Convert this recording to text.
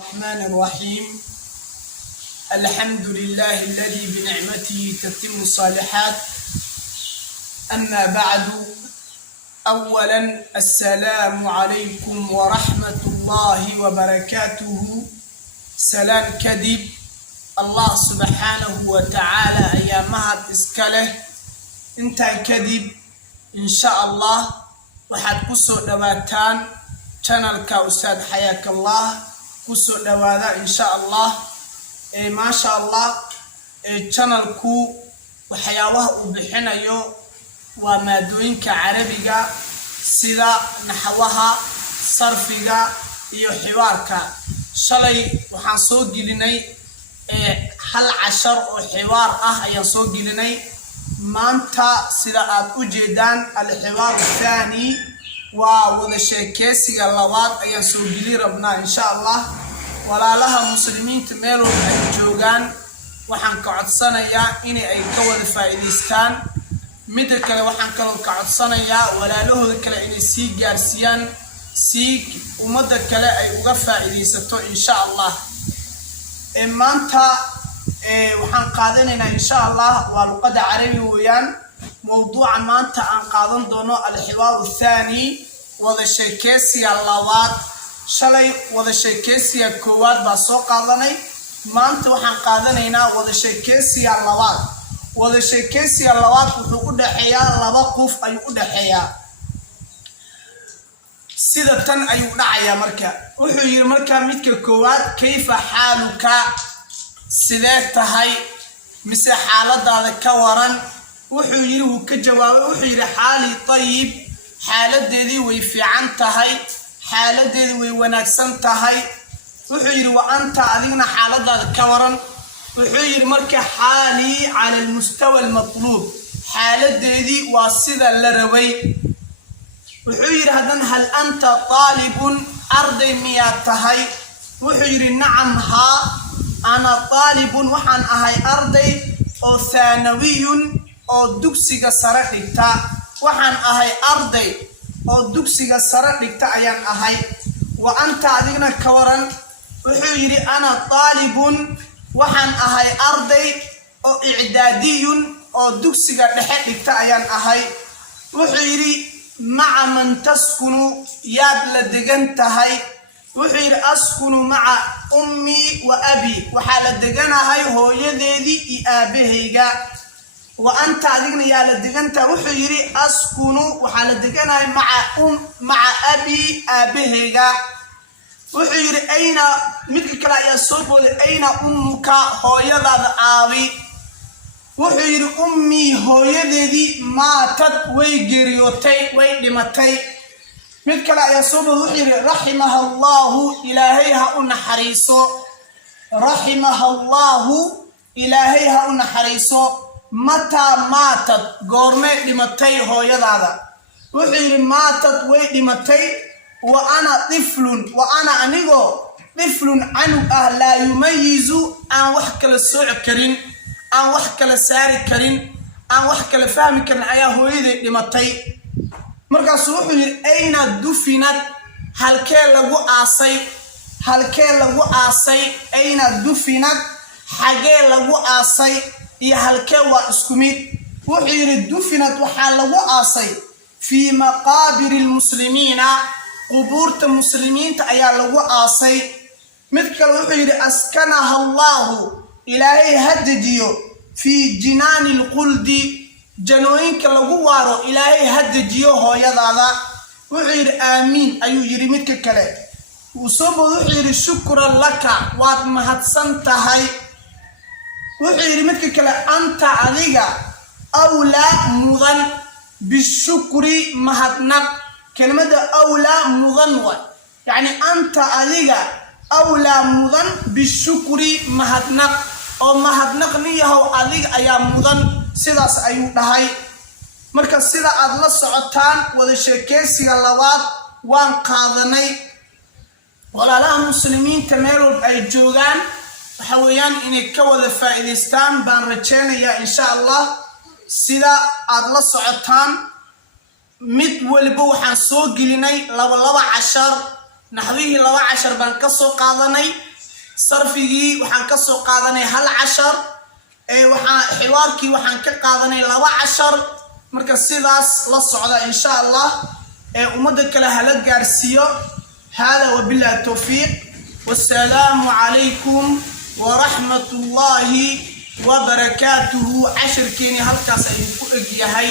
الرحمن الرحيم. الحمد لله الذي بنعمته تتم الصالحات. أما بعد، أولا السلام عليكم ورحمة الله وبركاته. سلام كذب الله سبحانه وتعالى أيامها إسكاله انت كذب إن شاء الله وحد كسو دواتان channel أستاذ حياك الله كسو دوادا إن شاء الله. ما شاء الله channel كو وحياوه وبحنا يو ومادوين كعربية سيدا نحوها صرفية iyo xiwaarka shalay waxaan soo gelinay hal 10 oo xiwaar ah ayaan soo gelinay. maanta sida aad u jeedaan al-xiwaar thani waa wada sheekeysiga labaad ayaan soo geli rabnaa insha Allah. walaalaha muslimiinta meel walba ay joogaan waxaan ka codsanayaa in ay ka wada faa'iideystaan. mid kale waxaan kaloo ka codsanayaa walaalahooda kale inay sii gaarsiiyaan si umada kale ay uga faa'iideysato insha Allah. maanta waxaan qaadanaynaa insha Allah waa luqada carabiga weeyaan. mawduuca maanta aan qaadan doono al-xiwaar thani wada sheekeysiga labaad. shalay wada sheekeysiga koowaad baa soo qaadanay. maanta waxaan qaadanaynaa wada sheekeysiga labaad. wada sheekeysiga labaad wuxuu u dhaxeeyaa laba qof ayuu u dhaxeeyaa. sida tan ayuu dhacayaa marka wuxuu yiri marka midka koowaad kayfa xaaluka sidee tahay mise xaaladaada ka waran. wuxuu yiri uu ka jawaabay wuxuu yiri xaali tayyib xaaladeedii way fiican tahay xaaladeedii way wanaagsan tahay. wuxuu yiri wa anta adigna xaaladaada ka waran. wuxuu yiri marka xaali ala almustawa almatlub xaaladeedii waa sida la rabay. wuxuu yiri hadan hal anta talibun arday miyaa tahay. wuxuu yiri nacam ha ana talibun waxaan ahay arday oo thanawiyun oo dugsiga sare dhigta. waxaan ahay arday oo dugsiga sare dhigta ayaan ahay. wa anta adigna ka waran. wuxuu yiri ana talibun waxaan ahay arday oo i'daadiyun oo dugsiga dhexe dhigta ayaan ahay. wuxuu yiri maca man taskunu yaad la degan tahay. wuxuu yiri askunu maca ummi wa abi waxaa la deganahay hooyadeedii iyo aabahayga. wa anta adigna yaa la degan tahay. wuxuu yiri askunu waxaa la deganahay maca abi aabahayga. wuxuu yiri ayna midka kale ayaa soo booday ayna ummuka hooyadaada aabi. wuxuu yiri ummi hooyadeedii maatad way geeriyootay way dhimatay. mid kale ayaa soo booday wuxuu yiri rahimaha Allahu ilaahay ha u naxariiso. rahimaha Allahu ilaahay ha u naxariiso. mata maatad goormay dhimatay hooyadaada. wuxuu yiri maatad way dhimatay wa ana tiflun wa ana anigo tiflun anug ah la yumayizu aan wax kala sooc karin aan wax kala saari karin aan wax kala fahmi karin ayaa hooyaday dhimatay. markaas wuxuu yiri ayna dufinad halkee lagu aasay. halkee lagu aasay ayna dufinad xagee lagu aasay iyo halkee waa isku mid. wuxuu yiri dufinad waxaa lagu aasay fi maqabir almuslimiina qubuurta muslimiinta ayaa lagu aasay. mid kale wuxuu yiri askanaha Allahu ilaahay hadajiyo fi jinaani alquldi janooyinka lagu waaro ilaahay hadajiyo hooyadaada. wuxuu yiri aamiin ayuu yiri midka kale. wuxuu yiri shukran laka waad mahadsan tahay. wuxuu yiri midka kale anta adiga awla mudan bishukri mahadnaq. كلمة أولى مضن يعني أنت أذيك أولى مضن بالشكر مهدنق أو مهدنق نيه أذيك أيام مضن سيداس أيوب هاي مركز سيدا أدلا سعطان وذا شكيسي اللوات وان قاضني ولا لا مسلمين تميروا بأي جوغان وحويان إنك وذا فائدستان بان رجينا إن شاء الله سيدا أدلا سعطان mid walba waxaan soo gelinay laba 10 naxwihii 10 baan ka soo qaadanay sarfigii waxaan ka soo qaadanay 1 cashar waxaan xiwaarkii waxaan ka qaadanay 2 cashar marka sidaas la socda insha Allah umada kale hala gaarsiyo hada wabillahi tawfiiq wassalamu alaykum wa rahmatullahi wa barakatuhu 10 halkaas ay ku eg yahay